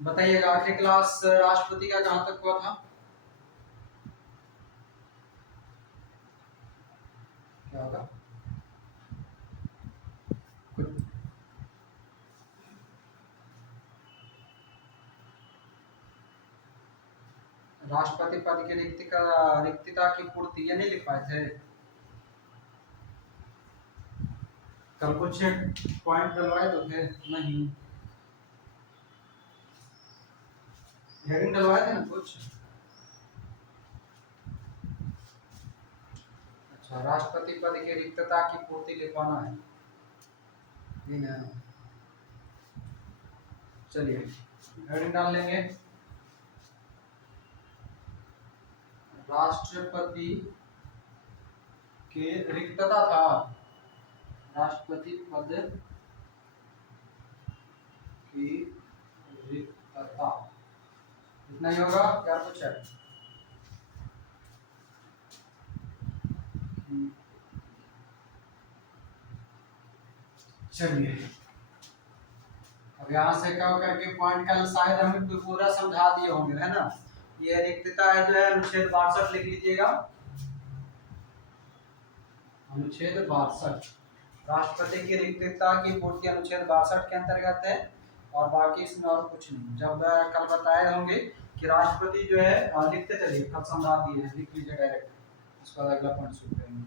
बताइएगा आखिरी क्लास राष्ट्रपति का कहाँ तक हुआ था? क्या होगा? राष्ट्रपति पद की रिक्तता की पूर्ति, ये नहीं लिख पाए थे? कल कुछ पॉइंट डलवाए तो थे नहीं, हेडिंग डलवाए थे ना कुछ। अच्छा, राष्ट्रपति पद की रिक्तता की पूर्ति लिखवाना है, ये ना। चलिए हेडिंग डाल लेंगे, राष्ट्रपति की रिक्तता था, राष्ट्रपति पद की रिक्तता, इतना ही होगा क्या कुछ है? चलिए अब यहाँ से क्या करके पॉइंट कल शायद हम तो पूरा समझा दिए होंगे, है ना। ये रिक्तता है जो है अनुच्छेद 62 लिख लीजिएगा, अनुच्छेद 62 राष्ट्रपति की रिक्तता की पूर्ति अनुच्छेद 62 के अंतर्गत है, और बाकी इसमें और कुछ नहीं। जब कल बताए होंगे कि राष्ट्रपति जो है लिखते चलिए, कल समझा दिए, लिख लीजिए डायरेक्ट, उसके बाद अगला पॉइंट शुरू करेंगे।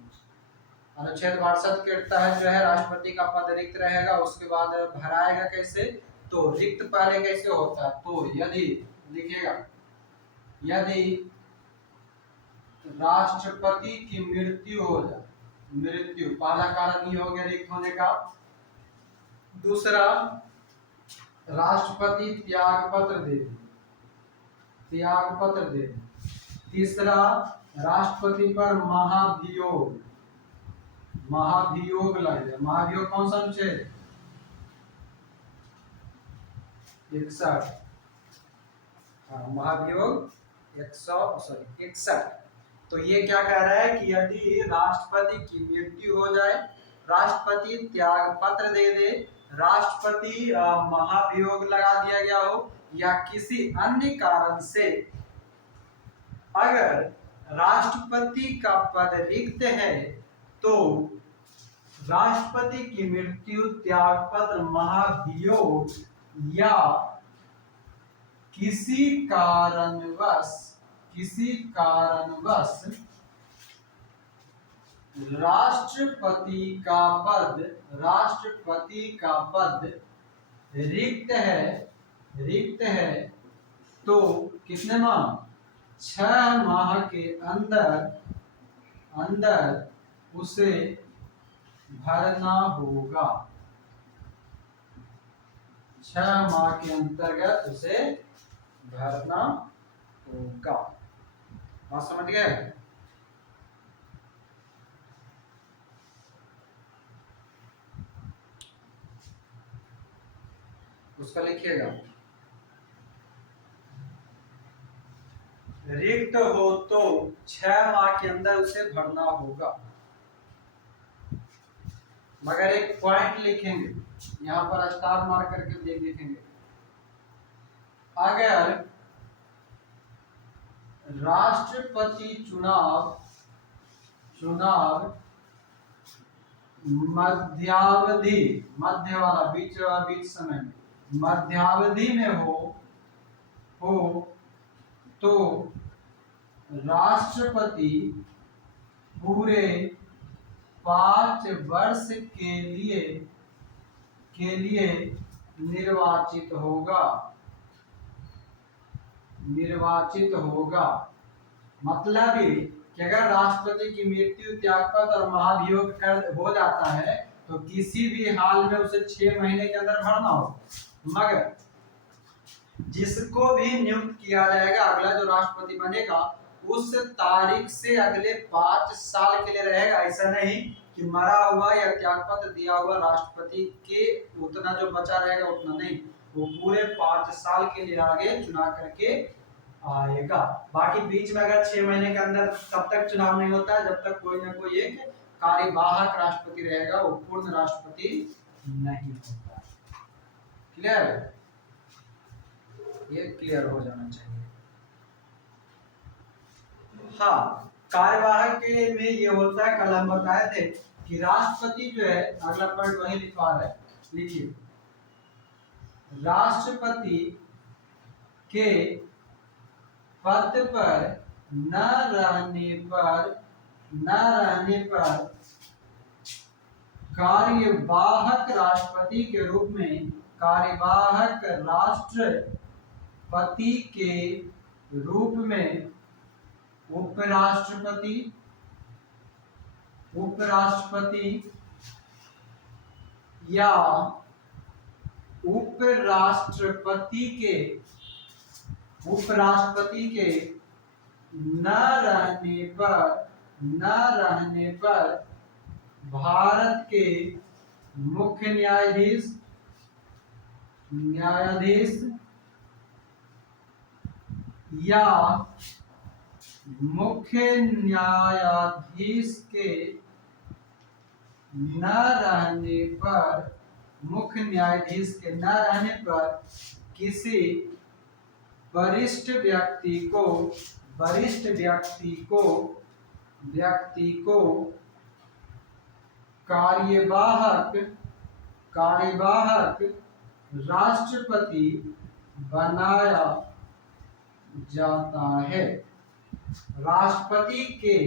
अनुच्छेद 62 कहता है जो है राष्ट्रपति का पद रिक्त रहेगा, उसके बाद भराएगा कैसे, तो रिक्त पहले कैसे होता है, तो यदि लिखिएगा, यदि राष्ट्रपति की मृत्यु हो जाए, मृत्यु पहला कारण ये हो गया रिक्त होने का, दूसरा राष्ट्रपति त्याग पत्र दे, त्याग पत्र दे, तीसरा राष्ट्रपति पर महाभियोग, महाभियोग लग जाए। महाभियोग कौन सा अनुच्छेद? 61, महाभियोग 61। तो ये क्या कह रहा है कि यदि राष्ट्रपति की मृत्यु हो जाए, राष्ट्रपति त्याग पत्र दे दे, राष्ट्रपति महाभियोग लगा दिया गया हो, या किसी अन्य कारण से अगर राष्ट्रपति का पद रिक्त है, तो राष्ट्रपति की मृत्यु, त्याग पत्र, महाभियोग या किसी कारणवश राष्ट्रपति का पद रिक्त है, तो कितने माह? 6 माह के अंदर उसे भरना होगा, 6 माह के अंतर्गत उसे भरना होगा। बात समझ गए? उसका लिखिएगा, रिक्त हो तो 6 माह के अंदर उसे भरना होगा। मगर एक पॉइंट लिखेंगे, यहाँ पर स्टार मार्क करके देख लिखेंगे, अगर राष्ट्रपति चुनाव मध्यावधि, मध्य वाला बीच समय में, मध्यावधि में हो तो राष्ट्रपति पूरे 5 वर्ष के लिए निर्वाचित होगा। मतलब ये कि अगर राष्ट्रपति की मृत्यु, त्यागपत्र और महाभियोग हो जाता है, तो किसी भी हाल में उसे 6 महीने के अंदर भरना हो। मगर जिसको भी नियुक्त किया जाएगा, अगला जो राष्ट्रपति बनेगा, उस तारीख से अगले 5 साल के लिए रहेगा। ऐसा नहीं कि मरा हुआ या त्यागपत्र दिया हुआ राष्ट्रपति के उतना जो बचा रहेगा उतना नहीं, वो पूरे 5 साल के लिए आगे चुनाव करके आएगा। बाकी बीच में अगर 6 महीने के अंदर तब तक चुनाव नहीं होता है जब तक कोई ना कोई एक कार्यवाहक राष्ट्रपति रहेगा, वो पूर्ण राष्ट्रपति नहीं होता। क्लियर? ये क्लियर हो जाना चाहिए। हाँ, कार्यवाहक के में ये होता है, कल हम बताए थे कि राष्ट्रपति जो है, अगला पॉइंट वही लिखवा रहे, लिखिए, राष्ट्रपति के पद पर न रहने पर कार्यवाहक राष्ट्रपति के रूप में, कार्यवाहक राष्ट्रपति के रूप में उपराष्ट्रपति या उपराष्ट्रपति के न रहने पर भारत के मुख्य न्यायाधीश या मुख्य न्यायाधीश के न रहने पर किसी वरिष्ठ व्यक्ति को कार्यवाहक राष्ट्रपति बनाया जाता है। राष्ट्रपति के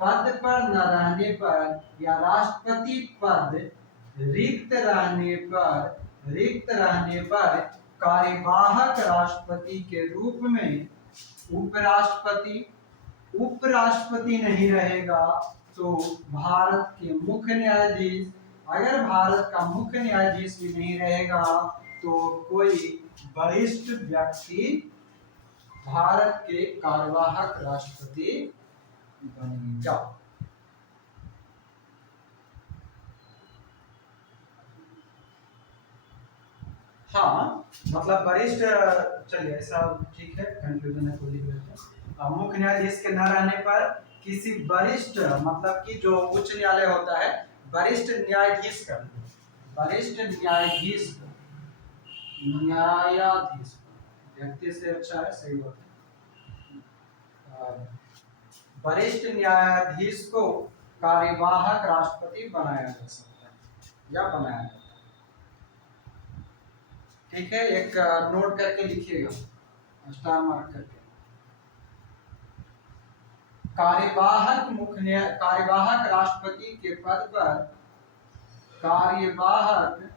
पद पर न रहने पर या राष्ट्रपति पद रिक्त रहने पर कार्यवाहक राष्ट्रपति के रूप में उपराष्ट्रपति नहीं रहेगा तो भारत के मुख्य न्यायाधीश, अगर भारत का मुख्य न्यायाधीश भी नहीं रहेगा तो कोई वरिष्ठ व्यक्ति भारत के कार्यवाहक राष्ट्रपति बनेगा। हाँ, मतलब वरिष्ठ, चलिए ऐसा ठीक है, कंफ्यूजन है तो लिख लेते हैं। मुख्य न्यायाधीश के न रहने पर किसी वरिष्ठ, मतलब कि जो उच्च न्यायालय होता है, वरिष्ठ न्यायाधीश व्यक्ति से अच्छा है, सही बात है। वरिष्ठ न्यायाधीश को कार्यवाहक राष्ट्रपति बनाया जा सकता है या बनाया जाता है। ठीक है, एक नोट करके लिखिएगा, स्टार मार्क करके। कार्यवाहक राष्ट्रपति के पद पर कार्यवाहक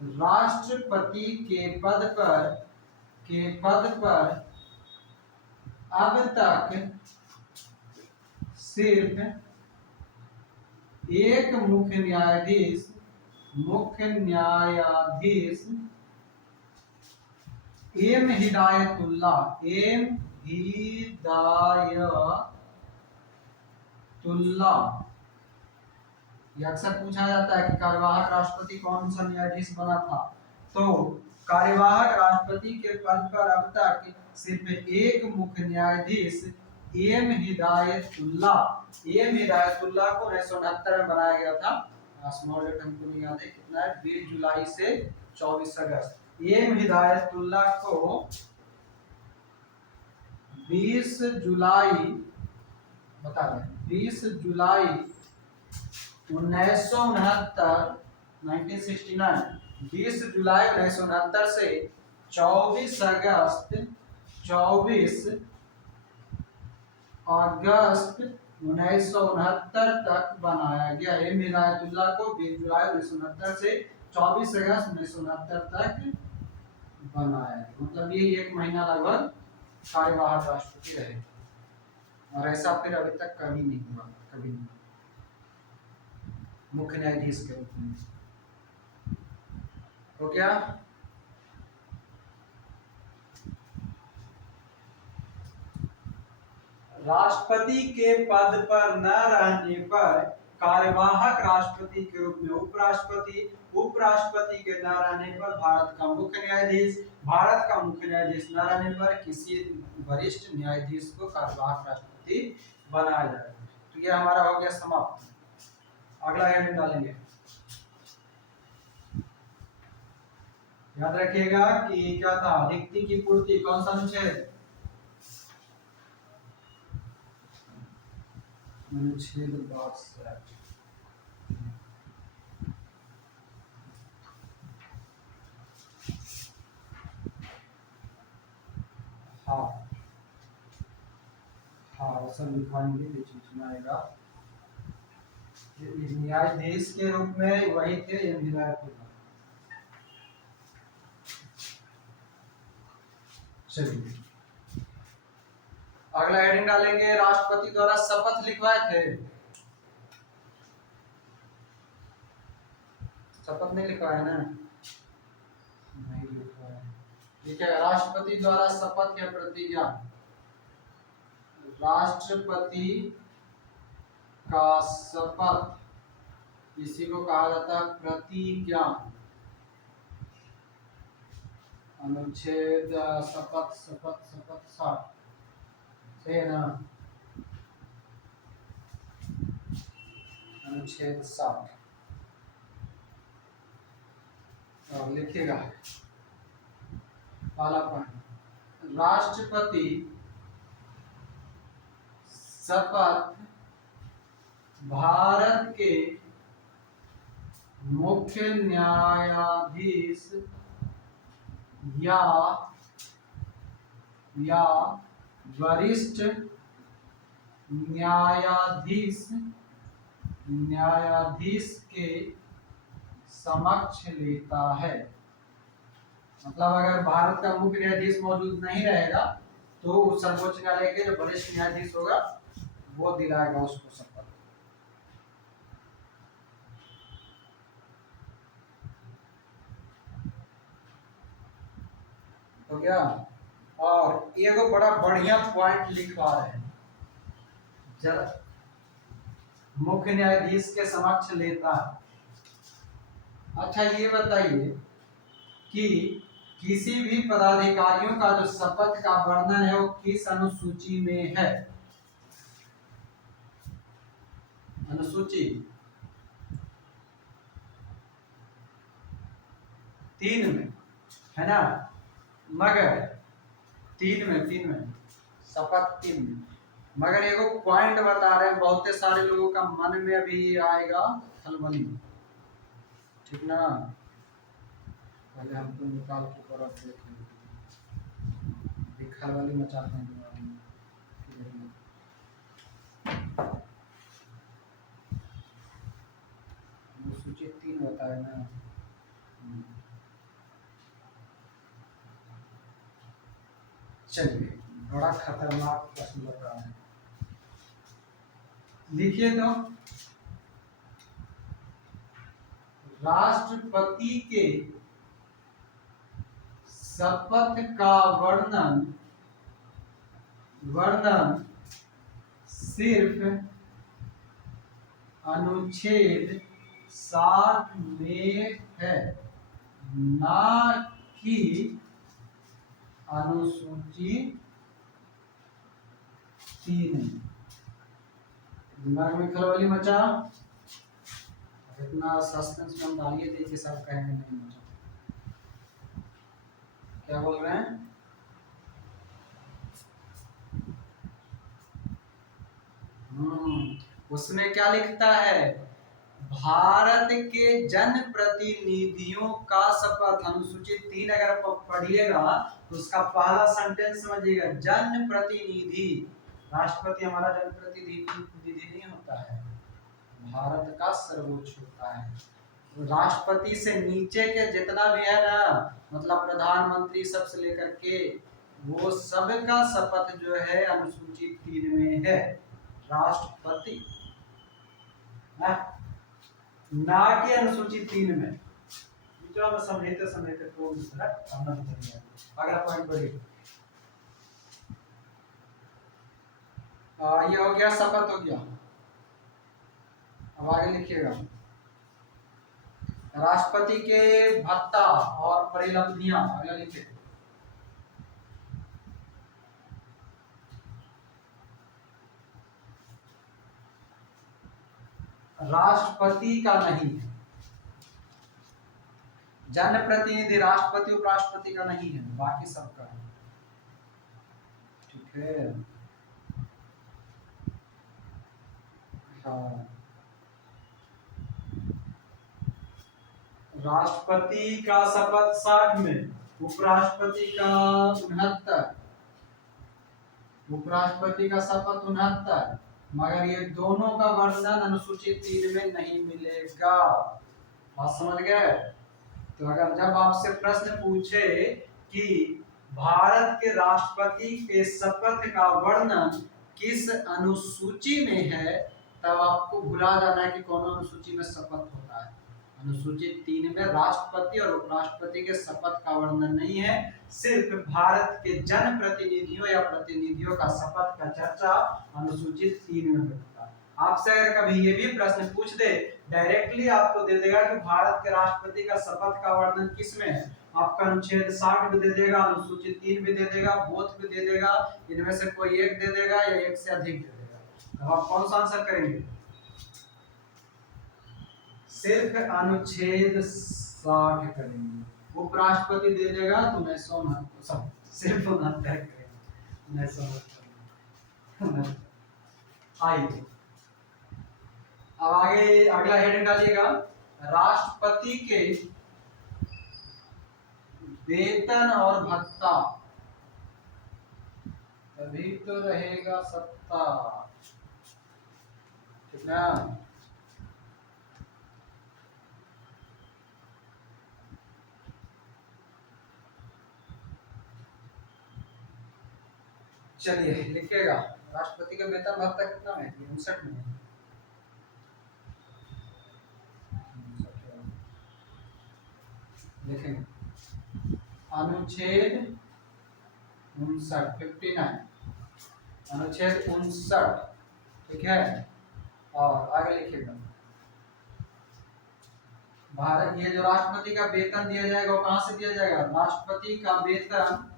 राष्ट्रपति के पद पर अब तक सिर्फ एक मुख्य न्यायाधीश एम हिदायतुल्लाह ये अक्सर पूछा जाता है कि कार्यवाहक राष्ट्रपति कौन सा न्यायाधीश बना था, तो कार्यवाहक राष्ट्रपति के पद पर अब तक सिर्फ एक मुख्य न्यायाधीश एम हिदायतुल्लाह को 1969 में बनाया गया था। स्मॉल डेट हमको नहीं याद है कितना है, 20 जुलाई से 24 अगस्त। एम हिदायतुल्लाह को 20 जुलाई 20 जुलाई 1969 से 24 अगस्त 1969 तक बनाया गया। एम हिदायतुल्लाह को 20 जुलाई 1969 से 24 अगस्त 1969 तक बनाया गया। मतलब ये 1 महीना लगभग कार्यवाहक राष्ट्रपति रहे, और ऐसा फिर अभी तक कभी नहीं हुआ, कभी नहीं, मुख्य न्यायाधीश के रूप में। हो गया? राष्ट्रपति के पद पर न रहने पर कार्यवाहक राष्ट्रपति के रूप में उपराष्ट्रपति के न रहने पर भारत का मुख्य न्यायाधीश न रहने पर किसी वरिष्ठ न्यायाधीश को कार्यवाहक राष्ट्रपति बनाया जाएगा। तो ये हमारा हो गया समाप्त। अगला हेडिंग डालेंगे, याद रखिएगा कि क्या था, रिक्ति की पूर्ति, कौन सा अनुच्छेद, अनुच्छेद 62। हाँ हाँ, सब लिखवाएंगे, बीच में आएगा। न्यायाधीश के रूप में वही थे इंदिरा गांधी। चलिए अगला हेडिंग डालेंगे, राष्ट्रपति द्वारा शपथ लिखवाए थे। शपथ नहीं लिखवाया ना, नहीं लिखवाया। ठीक है, राष्ट्रपति द्वारा शपथ या प्रतिज्ञा, राष्ट्रपति का शपथ इसी को कहा जाता है प्रतिज्ञा। अनुच्छेद शपथ शपथ शपथ 60 है ना, अनुच्छेद 60 और लिखिएगा पहला पॉइंट, राष्ट्रपति शपथ भारत के मुख्य न्यायाधीश या वरिष्ठ न्यायाधीश के समक्ष लेता है। मतलब अगर भारत का मुख्य न्यायाधीश मौजूद नहीं रहेगा तो सर्वोच्च न्यायालय के जो वरिष्ठ न्यायाधीश होगा वो दिलाएगा उसको शपथ। तो क्या, और एगो बड़ा बढ़िया पॉइंट लिखवा रहे हैं, जरा मुख्य न्यायाधीश के समक्ष लेता है। अच्छा ये बताइए कि किसी भी पदाधिकारियों का जो शपथ का वर्णन है वो किस अनुसूची में है, अनुसूची 3 में है ना, मगर 3 में शपथ 3 में, मगर एगो पॉइंट बता रहे हैं, बहुत सारे लोगों का मन में अभी आएगा खलबली, ठीक ना। पहले हमको निकाल के परत देख लेंगे, खलबली मचाते हैं दिमाग में। सूची 3 बताए ना, चलिए बड़ा खतरनाक प्रश्न लग रहा है, लिखिए तो, राष्ट्रपति के शपथ का वर्णन सिर्फ अनुच्छेद 60 में है, ना कि अनुसूची 3 में। दिमाग में खलबली मचा, इतना सस्पेंस में हम डालिए देखिए सब कहेंगे नहीं मचा। क्या बोल रहे हैं, उसमें क्या लिखता है, भारत के जनप्रतिनिधियों का शपथ, अनुसूची 3 अगर पढ़िएगा तो उसका पहला सेंटेंस समझिएगा, जनप्रतिनिधि। राष्ट्रपति हमारा जनप्रतिनिधि नहीं होता है, भारत का सर्वोच्च होता है। राष्ट्रपति से नीचे के जितना भी है ना, मतलब प्रधानमंत्री सबसे लेकर के, वो सब का शपथ जो है अनुसूची 3 में है, राष्ट्रपति ना कि अनुसूची 3 में। जो समझते तो अगला पॉइंट बढ़िए, ये हो गया, शपथ हो गया। अब आगे लिखिएगा, राष्ट्रपति के भत्ता और परिलब्धियां, आगे लिखिए। राष्ट्रपति का नहीं, जनप्रतिनिधि राष्ट्रपति उपराष्ट्रपति का नहीं है, बाकी सबका है। ठीक है। हाँ, राष्ट्रपति का शपथ 60 में, उपराष्ट्रपति का 69, उपराष्ट्रपति का शपथ 69, मगर ये दोनों का वर्णन अनुसूचित 3 में नहीं मिलेगा। बात समझ गए? तो अगर जब आपसे प्रश्न पूछे कि भारत के राष्ट्रपति के शपथ का वर्णन किस अनुसूची में है, तब आपको भुला जाना है कि कौन अनुसूची में शपथ होता है। अनुसूचित 3 में राष्ट्रपति और उपराष्ट्रपति के शपथ का वर्णन नहीं है, सिर्फ भारत के जन प्रतिनिधियों या प्रतिनिधियों का शपथ का चर्चा अनुसूचित 3 में होता है। आपसे अगर कभी ये भी प्रश्न पूछ दे, डायरेक्टली आपको दे देगा कि भारत के राष्ट्रपति का शपथ का वर्णन किस में है, आपका अनुच्छेद 60 भी दे देगा, अनुसूचित 3 भी दे देगा, बोथ भी दे देगा, इनमें से कोई एक दे देगा या एक से अधिक दे देगा। अब आप कौन सा आंसर करेंगे? सिर्फ अनुच्छेद 60 करेंगे। उपराष्ट्रपति दे देगा तो 1969, सिर्फ 69 करेंगे, 1969। आइए अब आगे अगला हेडिंग डालिएगा, राष्ट्रपति के वेतन और भत्ता, तभी तो रहेगा सत्ता। ठीक ना? चलिए लिखिएगा, राष्ट्रपति का वेतन भत्ता कितना है? 59 में। देखेंगे अनुच्छेद 59, अनुच्छेद 59। ठीक है, और आगे लिखिएगा, भारत, ये जो राष्ट्रपति का वेतन दिया जाएगा वो कहां से दिया जाएगा? राष्ट्रपति का वेतन,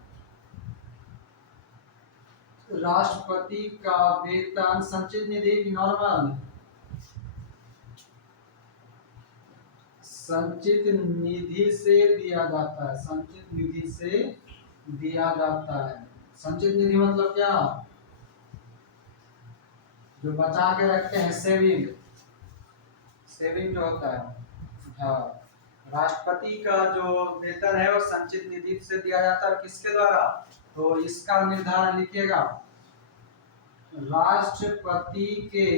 राष्ट्रपति का वेतन संचित निधि की नॉर्मल, संचित निधि से दिया जाता है, संचित निधि से दिया जाता है। संचित निधि मतलब क्या? जो बचा के रखते हैं, सेविंग, सेविंग जो होता है। हाँ, राष्ट्रपति का जो वेतन है वो संचित निधि से दिया जाता है। किसके द्वारा? तो इसका निर्धारण लिखिएगा, राष्ट्रपति के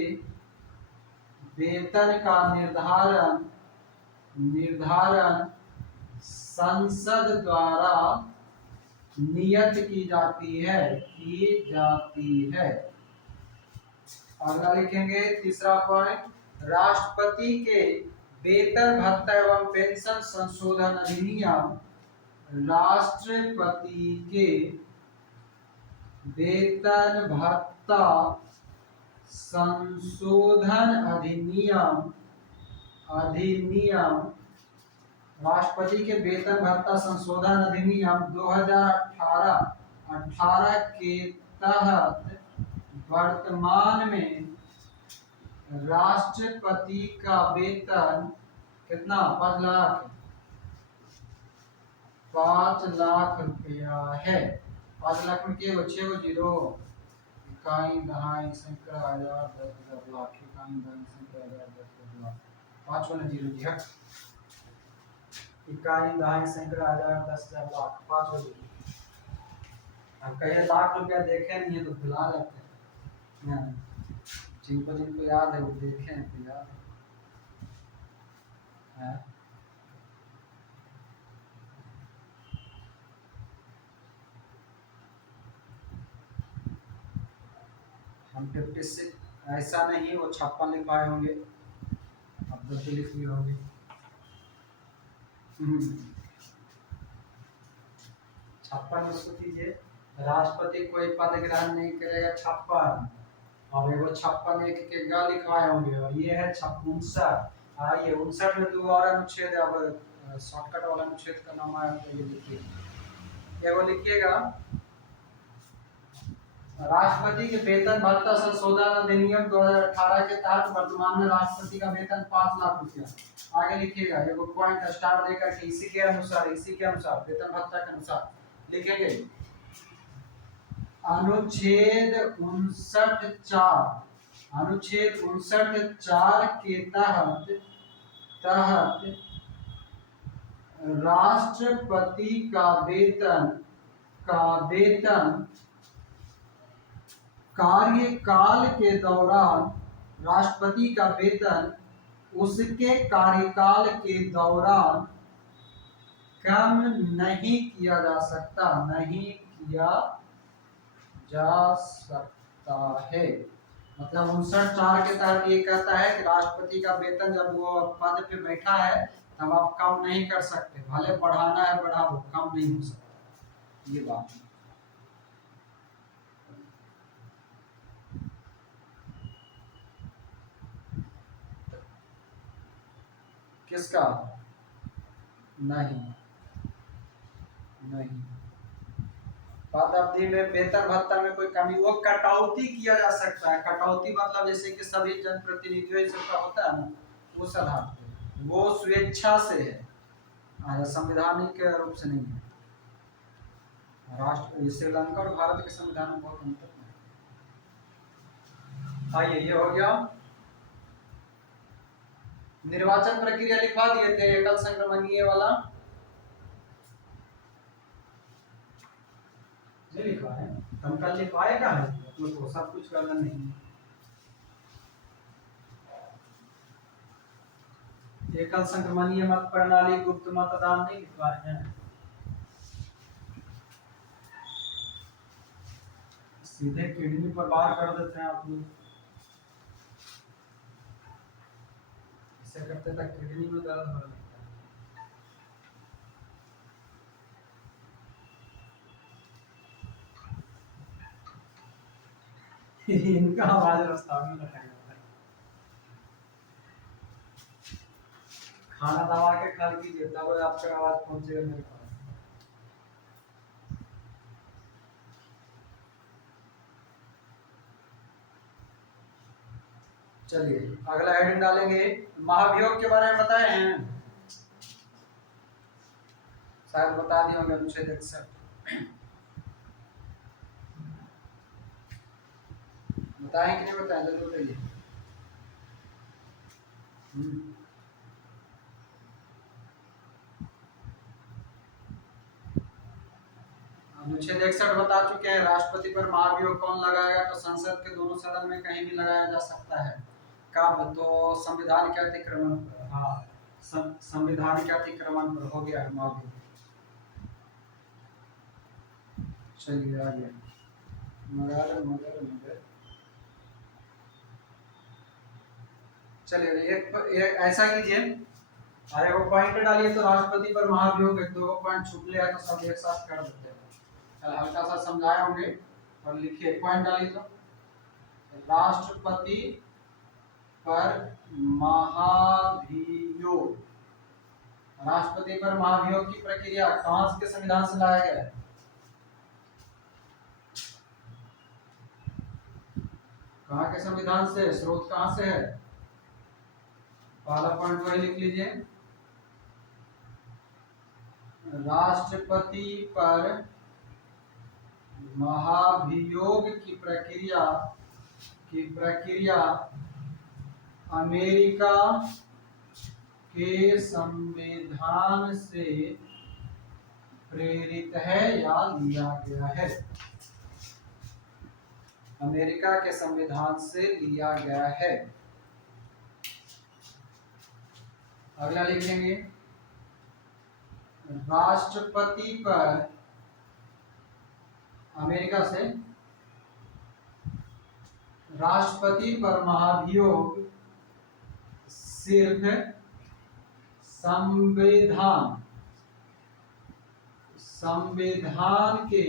वेतन का निर्धारण संसद द्वारा नियत की जाती है। अगला लिखेंगे तीसरा पॉइंट, राष्ट्रपति के वेतन भत्ता एवं पेंशन संशोधन अधिनियम, राष्ट्रपति के वेतन भत्ता संशोधन अधिनियम, राष्ट्रपति के वेतन भत्ता संशोधन अधिनियम 2018 के तहत वर्तमान में राष्ट्रपति का वेतन कितना? 5 लाख रुपया है। 5 लाख में के 6 जीरो, इकाई, दहाई, सैकड़ा, हजार, 10,000, लाख, इकाई, दहाई, सैकड़ा, हजार, 10,000, लाख, 5 वाला जीरो जी है। इकाई, दहाई, सैकड़ा, हजार, 10,000, लाख, 5 वाला जीरो। अब कहीं लाख रुपया देखे नहीं है तो भुला जाते हैं, जिनको याद है वो देखे हैं तो याद है। हम 56 ऐसा नहीं, वो 56 लिखवाए होंगे, अब 10 लिख लिए होंगे। 56 उसको कीजिए, राष्ट्रपति कोई पद ग्रहण नहीं करेगा, 56, और वो 56 एक के ग लिखवाए होंगे, और ये है 59। आइए 59 में 2 और अनुच्छेद, अब शॉर्टकट वाला अनुच्छेद का नाम आया तो ये लिखिए, ये वो लिखिएगा, राष्ट्रपति के वेतन भत्ता संशोधन अधिनियम 2018 के तहत वर्तमान में राष्ट्रपति का वेतन 5 लाख रुपया। आगे लिखिएगा, एगो पॉइंट स्टार देकर के इसी के अनुसार वेतन भत्ता के अनुसार लिखेंगे। अनुच्छेद 59(4) के तहत राष्ट्रपति का वेतन कार्यकाल के दौरान, राष्ट्रपति का वेतन उसके कार्यकाल के दौरान कम नहीं किया जा सकता है। मतलब 59(4) के तहत ये कहता है कि राष्ट्रपति का वेतन जब वो पद पे बैठा है तब आप कम नहीं कर सकते, भले बढ़ाना है बढ़ाओ, कम नहीं हो सकता। ये बात किसका? नहीं पद अवधि में वेतन भत्ता में कोई कमी, वो कटौती किया जा सकता है। कटौती मतलब जैसे कि सभी जनप्रतिनिधियों सबका होता है ना, उस आधार पे वो स्वेच्छा से है, संवैधानिक रूप से नहीं है। राष्ट्र श्रीलंका और भारत के संविधान में बहुत अंतर है। आइए, ये हो गया। निर्वाचन प्रक्रिया लिखवा दिए थे एकल संक्रमणीय वाला, नहीं लिखवा है, हम कल लिखवाएगा है तो सब कुछ करना नहीं। एकल संक्रमणीय मत प्रणाली, गुप्त मतदान नहीं लिखवाए हैं। सीधे किडनी पर बार कर देते हैं आप लोग, ऐसे करते तक किडनी में दर्द होने लगता है। इनका आवाज रास्ता में लगाया जाता है। खाना दबा के खा लीजिए, तब आपका आवाज पहुंचेगा मेरे पास। चलिए अगला हेडिंग डालेंगे, महाभियोग के बारे में बताए हैं, शायद बता दिए होंगे। अनुच्छेद 61 बताएं कि नहीं बताएं, जरूर बताइए। अनुच्छेद 61 बता चुके हैं। राष्ट्रपति पर महाभियोग कौन लगाएगा? तो संसद के दोनों सदन में कहीं भी लगाया जा सकता है। कब? तो संविधान के अतिक्रमण पर। हाँ, संविधान के अतिक्रमण पर हो गया है महाभियोग। चलिए आगे, चलिए एक ऐसा कीजिए, अरे वो पॉइंट डालिए तो राष्ट्रपति पर महाभियोग, एक दो पॉइंट छूट लिया तो सब एक साथ कर देते हैं। हल्का सा समझाए होंगे और लिखिए, पॉइंट डालिए तो राष्ट्रपति पर महाभियोग। राष्ट्रपति पर महाभियोग की प्रक्रिया कहां के संविधान से लाया गया है? कहां के संविधान से? स्रोत कहां से है? पहला पॉइंट वही लिख लीजिए, राष्ट्रपति पर महाभियोग की प्रक्रिया अमेरिका के संविधान से प्रेरित है या लिया गया है? अमेरिका के संविधान से लिया गया है। अगला लिखेंगे, राष्ट्रपति पर अमेरिका से राष्ट्रपति पर महाभियोग सिर्फ संविधान के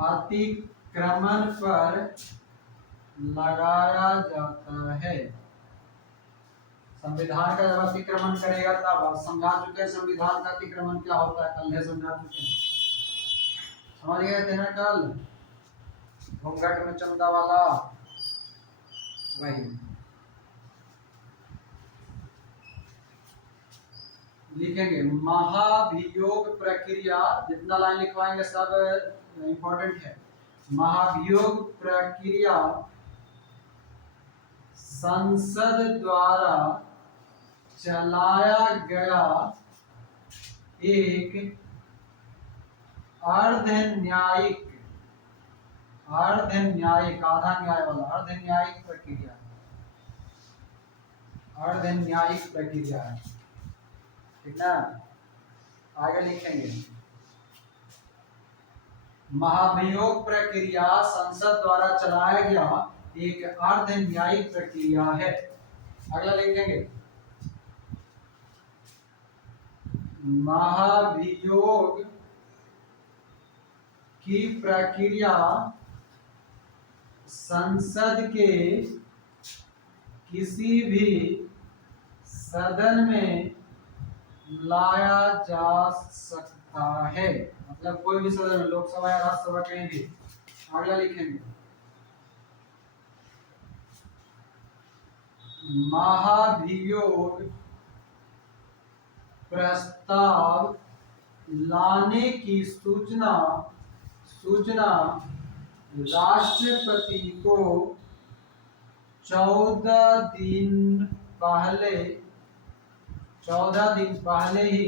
अतिक्रमण पर लगाया जाता है। संविधान का जब अतिक्रमण करेगा तब, समझा चुके हैं संविधान का अतिक्रमण क्या होता है, कल समझा चुके हैं, समझ गए थे ना कल। घूंघट में चंदा वाला वही लिखेंगे। महाभियोग प्रक्रिया, जितना लाइन लिखवाएंगे सब इंपॉर्टेंट है। महाभियोग प्रक्रिया संसद द्वारा चलाया गया एक अर्ध न्यायिक आधा न्याय वाला अर्ध न्यायिक प्रक्रिया है, ठीक ना। आगे लिखेंगे महाभियोग प्रक्रिया संसद द्वारा चलाया गया एक अर्ध न्यायिक प्रक्रिया है। अगला लिखेंगे महाभियोग की प्रक्रिया संसद के किसी भी सदन में लाया जा सकता है, मतलब कोई भी सदन में, लोकसभा या राज्यसभा कहीं भी। अगला लिखेंगे महाभियोग प्रस्ताव लाने की सूचना राष्ट्रपति को 14 दिन पहले ही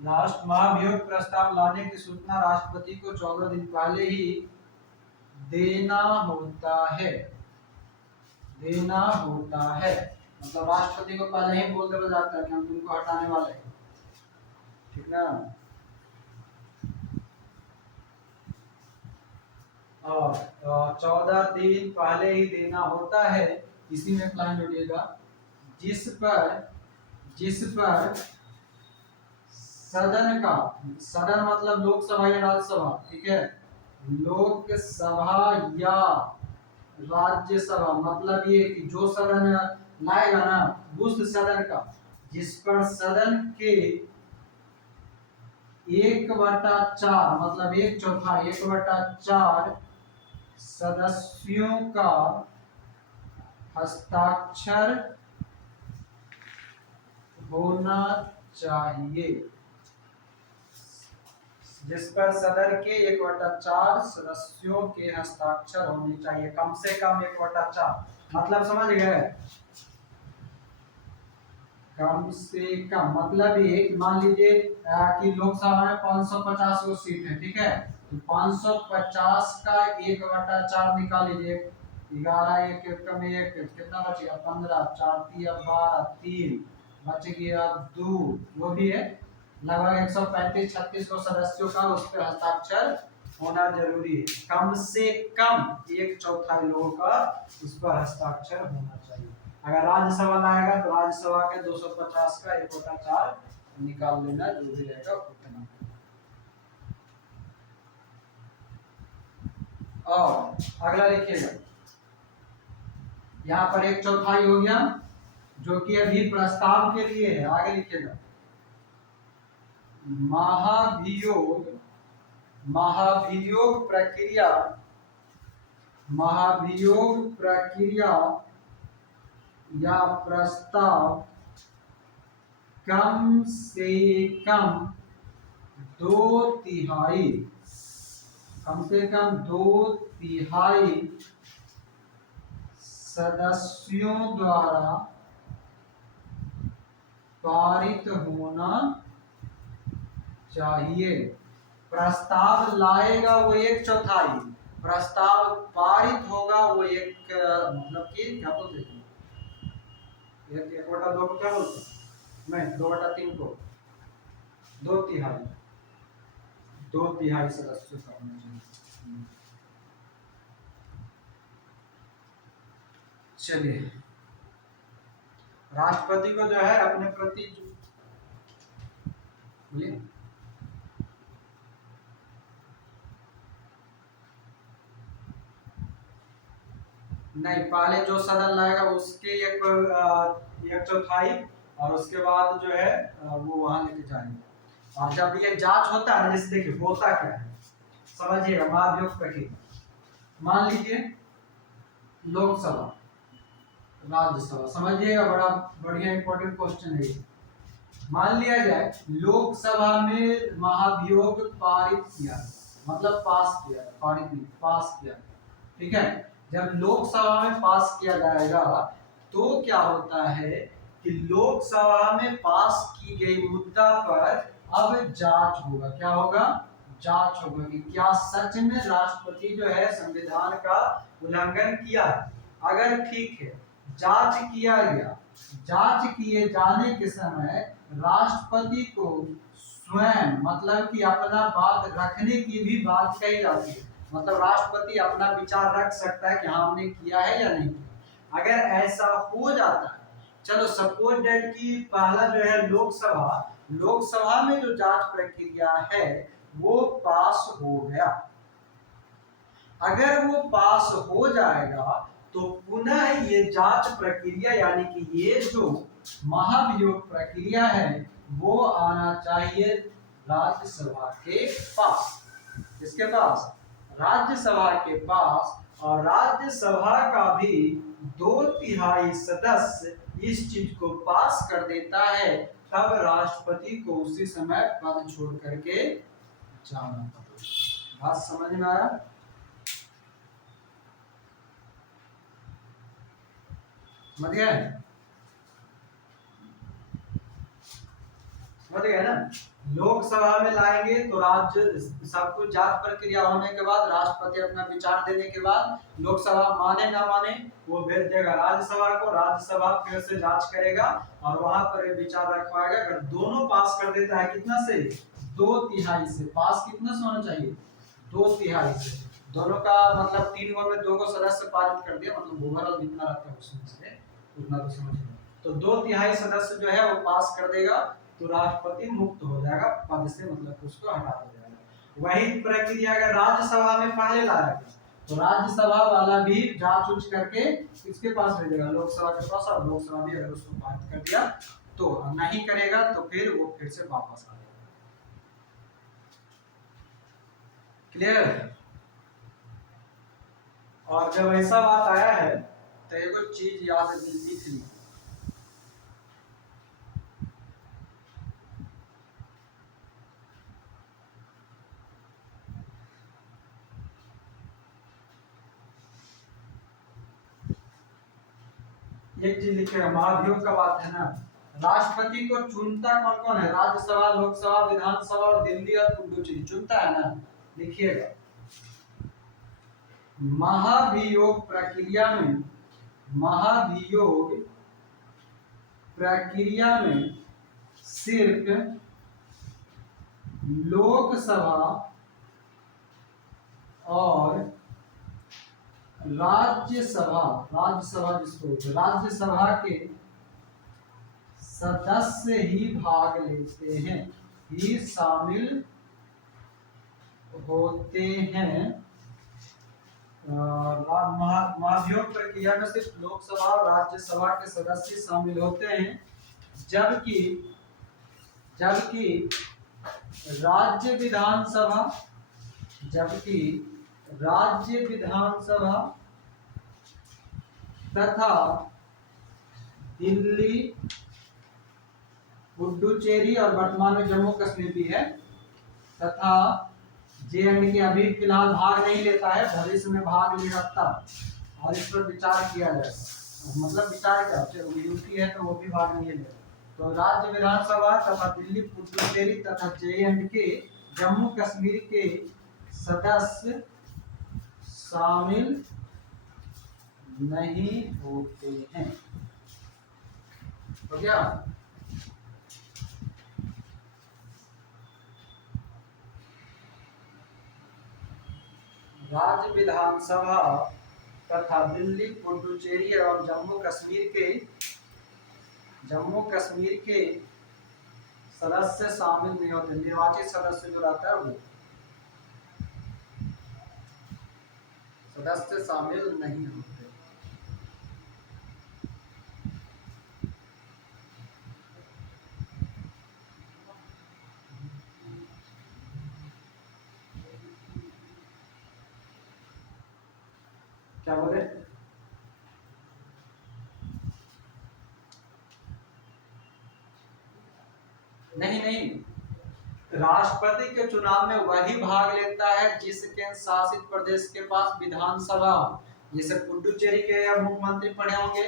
महाभियोग प्रस्ताव लाने की सूचना राष्ट्रपति को 14 दिन पहले ही देना होता है। मतलब राष्ट्रपति को पहले ही बोल देना जाता है कि हम तुमको हटाने वाले हैं, ठीक ना। और 14 दिन पहले ही देना होता है। इसी में प्लान जोड़िएगा, जिस पर सदन मतलब लोकसभा या राज्यसभा, ठीक है। लोकसभा या राज्यसभा मतलब ये कि जो सदन लाएगा ना उस सदन का, जिस पर सदन के 1/4 मतलब 1/4 सदस्यों का हस्ताक्षर होना चाहिए। जिस पर सदन के 1/4 सदस्यों के हस्ताक्षर होने चाहिए, कम से कम 1/4, मतलब समझ गए। कम से कम मतलब ये मान लीजिए कि लोकसभा में 550 गो सीट है, ठीक है। तो 550 का 1/4 निकाल लीजिए, 11 1 में 1 कितना बचेगा, 15, 4 3 12, 3 बच गया 2, वो भी है। लगभग 135-36 को सदस्यों का उस पर हस्ताक्षर होना जरूरी है। कम से कम 1/4 लोगों का उस पर हस्ताक्षर होना चाहिए। अगर राज्यसभा लाएगा तो राज्यसभा के 250 का 1/4 निकाल लेना, जो भी रहेगा उतना। और अगला लिखिएगा, यहाँ पर 1/4 हो गया जो कि अभी प्रस्ताव के लिए है। आगे लिखिएगा महाभियोग प्रक्रिया या प्रस्ताव कम से कम 2/3 सदस्यों द्वारा पारित होना चाहिए। प्रस्ताव लाएगा वो 1/4, प्रस्ताव पारित होगा वो मतलब कि क्या बोलते हैं, 1/2 को क्या बोलते हैं, नहीं 2/3 को 2/3 सदस्यों का होना चाहिए। चलिए, राष्ट्रपति को जो है अपने प्रति बोलिए, नहीं पहले जो सदन लाएगा उसके 1/4 और उसके बाद जो है वो वहां लेके जाएंगे। और जब ये जांच होता है, जैसे देखिए होता क्या है, समझिएगा महाभियोग प्रक्रिया। मान लीजिए लोकसभा, राज्यसभा, समझिएगा, बड़ा बढ़िया इंपॉर्टेंट क्वेश्चन है ये। मान लिया जाए लोकसभा में महाभियोग पारित किया, मतलब पास किया, पारित नहीं, पास किया, ठीक है। जब लोकसभा में पास किया जाएगा तो क्या होता है कि लोकसभा में पास की गई मुद्दा पर अब जांच होगा। क्या होगा? जांच होगा कि क्या सच में राष्ट्रपति जो है संविधान का उल्लंघन किया है। अगर ठीक है, जांच किया गया, जांच किए जाने के समय राष्ट्रपति को स्वयं, मतलब कि अपना बात रखने की भी बात कही जाती है, मतलब राष्ट्रपति अपना विचार रख सकता है कि हाँ हमने किया है या नहीं किया। अगर ऐसा हो जाता है, चलो सपोज दैट कि पहला जो है लोकसभा, लोकसभा में जो जांच प्रक्रिया है वो पास हो गया, अगर वो पास हो जाएगा तो पुनः ये जांच प्रक्रिया यानी कि ये जो महाभियोग प्रक्रिया है वो आना चाहिए राज्यसभा के पास। किसके पास? राज्यसभा के पास। और राज्यसभा का भी 2/3 सदस्य इस चीज को पास कर देता है, तब राष्ट्रपति को उसी समय पद छोड़ करके जाना पड़ेगा। बात समझ में आया? समझ गए? समझ गए ना? लोकसभा में लाएंगे तो राज्य सब कुछ जांच प्रक्रिया होने के बाद राष्ट्रपति अपना विचार देने के बाद लोकसभा माने ना माने वो भेज देगा राज्यसभा को, राज्यसभा फिर से जांच करेगा और वहां पर विचार रखवाएगा। अगर दोनों पास कर देता है, कितना से? 2/3 से। पास कितना से होना चाहिए? 2/3 से। दोनों का मतलब 3 गो में 2 गो सदस्य पारित कर दिया, मतलब ओवरऑल जितना रहता है उसमें से उतना तो समझ लो। तो 2/3 सदस्य जो है वो पास कर देगा तो राष्ट्रपति मुक्त हो जाएगा पद से, मतलब उसको हटा दिया जाएगा। वही प्रक्रिया अगर राज्यसभा में पहले लाया गया तो राज्यसभा वाला भी जांच उच करके किसके पास भेजेगा? लोकसभा के पास। और लोकसभा भी अगर उसको पारित कर दिया तो नहीं करेगा तो फिर वो फिर से वापस आ जाएगा। क्लियर? और जब ऐसा बात आया है तो एक चीज याद लिख ली, एक चीज लिखेगा, महाभियोग का बात है ना, राष्ट्रपति को चुनता कौन कौन है? राज्यसभा, लोकसभा, विधानसभा और दिल्ली और पुडुचेरी चुनता है ना। लिखिएगा, महाभियोग प्रक्रिया में, महाभियोग प्रक्रिया में सिर्फ लोकसभा और राज्यसभा, राज्यसभा जिसको राज्यसभा के सदस्य ही भाग लेते हैं, ही शामिल होते हैं। महाभियोग प्रक्रिया में सिर्फ लोकसभा और राज्यसभा के सदस्य शामिल होते हैं, जबकि जबकि राज्य विधानसभा, जबकि राज्य विधानसभा तथा दिल्ली, पुडुचेरी और वर्तमान में जम्मू कश्मीर भी है, तथा जे.एंड.के अभी फिलहाल भाग नहीं लेता है, भविष्य में भाग ले सकता और इस पर विचार किया जाए। मतलब विचार क्या, यूपी है तो वो भी भाग नहीं लेगा। तो राज्य विधानसभा तथा दिल्ली, पुडुचेरी तथा जे.एंड.के, जम्मू कश्मीर के सदस्य शामिल नहीं होते हैं। तो क्या राज्य विधानसभा तथा दिल्ली, पुडुचेरी और जम्मू कश्मीर के सदस्य शामिल नहीं होते, निर्वाचित सदस्य जो रहता है वो सदस्य शामिल नहीं होते। क्या बोले? नहीं नहीं, राष्ट्रपति के चुनाव में वही भाग लेता है जिस केंद्र शासित प्रदेश के पास विधानसभा हो। जैसे पुडुचेरी के या मुख्यमंत्री पढ़े होंगे,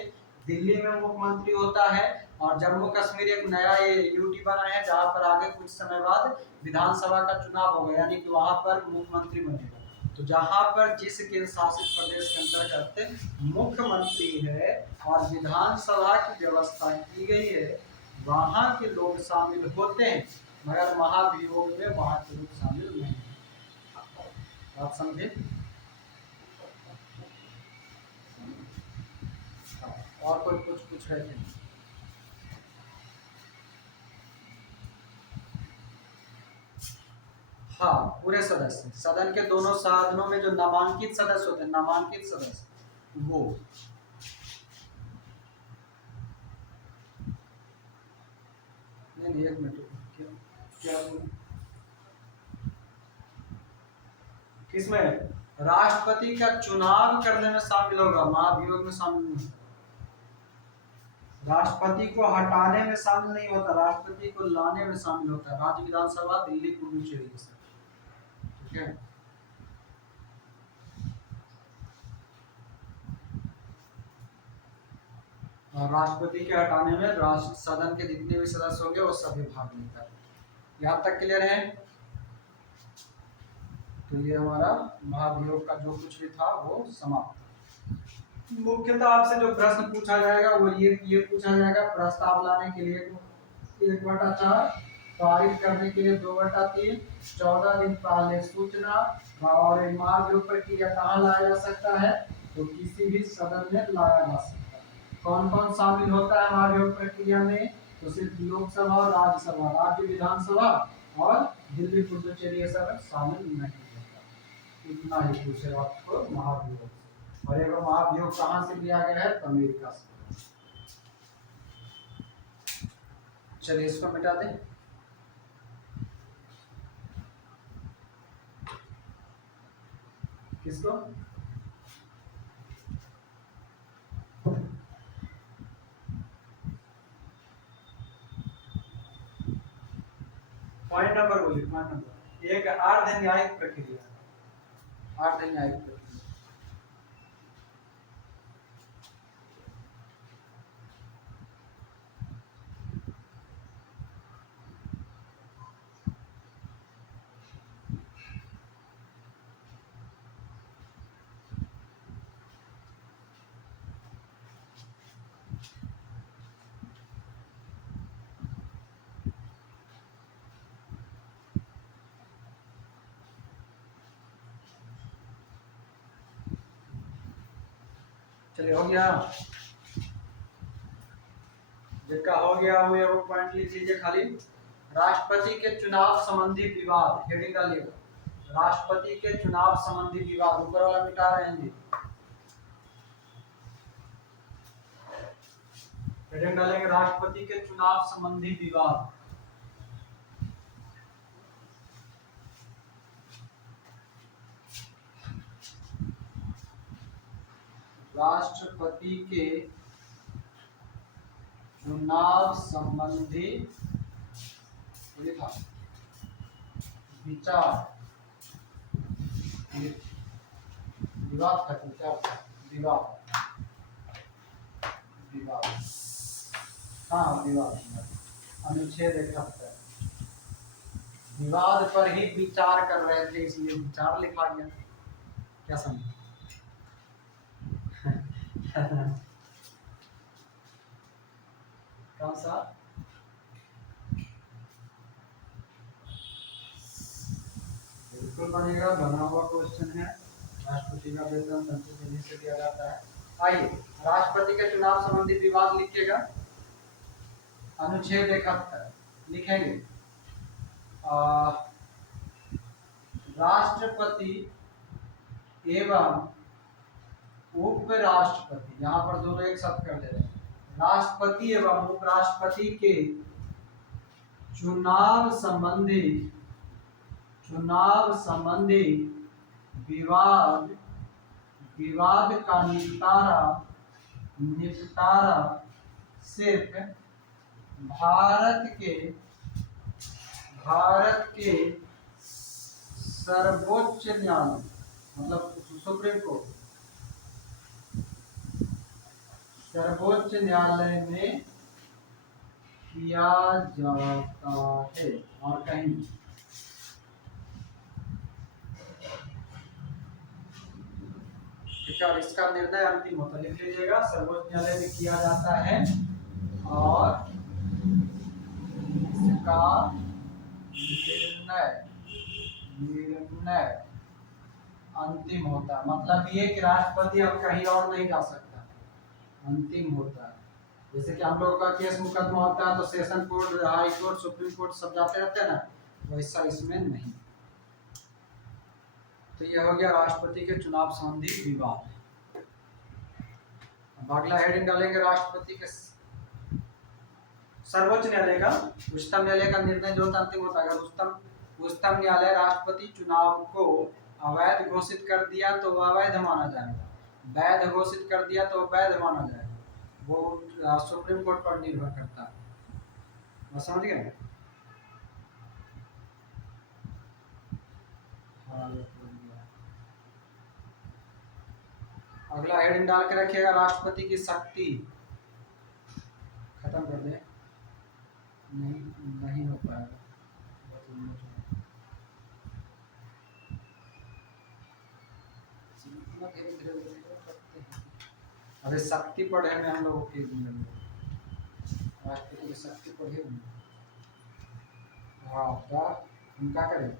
दिल्ली में मुख्यमंत्री होता है, और जम्मू कश्मीर एक नया ये यूटी बना है जहाँ पर आगे कुछ समय बाद विधानसभा का चुनाव होगा, यानी कि वहां पर मुख्यमंत्री बनेगा। तो जहाँ पर जिस केंद्र शासित प्रदेश के अंतर्गत मुख्यमंत्री है और विधानसभा की व्यवस्था की गई है, वहां के लोग शामिल होते हैं, मगर महाभियोग में वहां के लोग शामिल नहीं हैं। आप समझे? और कोई कुछ पूछ रहे थे? हाँ, पूरे सदस्य, सदन के दोनों सदनों में जो नामांकित सदस्य होते हैं, नामांकित सदस्य वो। नहीं, एक मिनट, क्या किसमें? राष्ट्रपति का चुनाव करने में शामिल होगा, महाभियोग में शामिल नहीं। राष्ट्रपति को हटाने में शामिल नहीं होता, राष्ट्रपति को लाने में शामिल होता है। राज्य विधानसभा दिल्ली, पुडुचेरी, ठीक है। और राष्ट्रपति के हटाने में राष्ट्र सदन के जितने भी सदस्य होंगे वो सभी भाग लेता है। यहाँ तक क्लियर है? तो ये हमारा महाभियोग का जो कुछ भी था वो समाप्त। मुख्यतः आपसे जो प्रश्न पूछा जाएगा वो ये पूछा जाएगा, प्रस्ताव लाने के लिए 1/4, पारित करने के लिए 2/3, 14 दिन पहले सूचना, और महाभियोग प्रक्रिया कहाँ लाया जा सकता है? तो किसी भी सदन में लाया जा सकता है। कौन कौन शामिल होता है महाभियोग प्रक्रिया में? तो सिर्फ लोकसभा और राज्यसभा, राज्य विधानसभा और दिल्ली, पुडुचेरी ये सब शामिल नहीं होता। इतना ही पूछे आपको महाभियोग। और एक महाभियोग कहाँ से लिया गया है? अमेरिका से। चलिए इसको मिटा दें। किसको? पॉइंट नंबर बोलिए, पॉइंट नंबर। एक अर्ध न्यायिक प्रक्रिया, अर्ध न्यायिक प्रक्रिया। चलिए हो गया, जिसका हो गया वो पॉइंट लिख लीजिए खाली। राष्ट्रपति के चुनाव संबंधी विवाद, हेडिंग डालिएगा, राष्ट्रपति के चुनाव संबंधी विवाद, ऊपर वाला मिटा रहे हैं। हेडिंग डालेंगे राष्ट्रपति के चुनाव संबंधी विवाद। राष्ट्रपति के चुनाव संबंधी विचार, विवाद था क्या? विवाद, विवाद, हाँ विवाद, अनुच्छेद 71। विवाद पर ही विचार कर रहे थे इसलिए विचार लिखा गया। क्या समझे? कौन सा? बिल्कुल बनेगा, बना हुआ क्वेश्चन है। राष्ट्रपति का वेतन संसद निधि से दिया जाता है। आइए, राष्ट्रपति के चुनाव संबंधी विवाद लिखिएगा, अनुच्छेद 71 लिखेंगे। राष्ट्रपति एवं उपराष्ट्रपति, यहाँ पर दोनों एक साथ कर दे रहे हैं। राष्ट्रपति एवं उपराष्ट्रपति के चुनाव संबंधी विवाद विवाद का निपटारा सिर्फ भारत के सर्वोच्च न्यायालय मतलब सुप्रीम कोर्ट सर्वोच्च न्यायालय में किया जाता है और कहीं नहीं। ठीक है, और इसका निर्णय अंतिम होता है, लिख लीजिएगा, सर्वोच्च न्यायालय में किया जाता है और इसका निर्णय अंतिम होता है। मतलब ये कि राष्ट्रपति अब कहीं और नहीं जा सकता, अंतिम होता है। जैसे कि हम लोगों का केस मुकदमा होता है तो session court, high court, supreme court सब जाते रहते हैं ना, वैसा इसमें नहीं। तो यह हो गया राष्ट्रपति के चुनाव संबंधी विवाद। अब अगला हेडिंग डालेंगे राष्ट्रपति के सर्वोच्च न्यायालय का, उच्चतम न्यायालय का निर्णय जो होता अंतिम होता है। अगर उच्चतम न्यायालय राष्ट्रपति चुनाव को अवैध घोषित कर दिया तो वह अवैध माना जाएगा, वैध घोषित कर दिया तो वैध माना जाएगा। वो सुप्रीम कोर्ट पर निर्भर करता है। मैं समझ गए? अगला हेडिंग डाल के रखिएगा राष्ट्रपति की शक्ति। खत्म कर दे, नहीं हो पाएगा। अरे शक्ति पढ़े में हम लोगों के राष्ट्रपति की शक्ति पढ़े में। हाँ क्या हम क्या करें?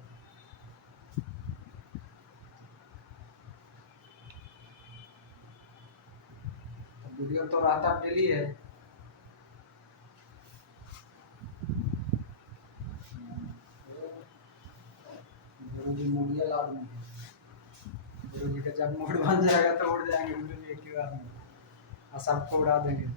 वीडियो तो रहता डेली है। गुरु जी मूडिया लाभ में, गुरु जी का जब मूड बन जाएगा तो उड़ जाएंगे गुरु जी एक ही बार में और सबको उड़ा देंगे।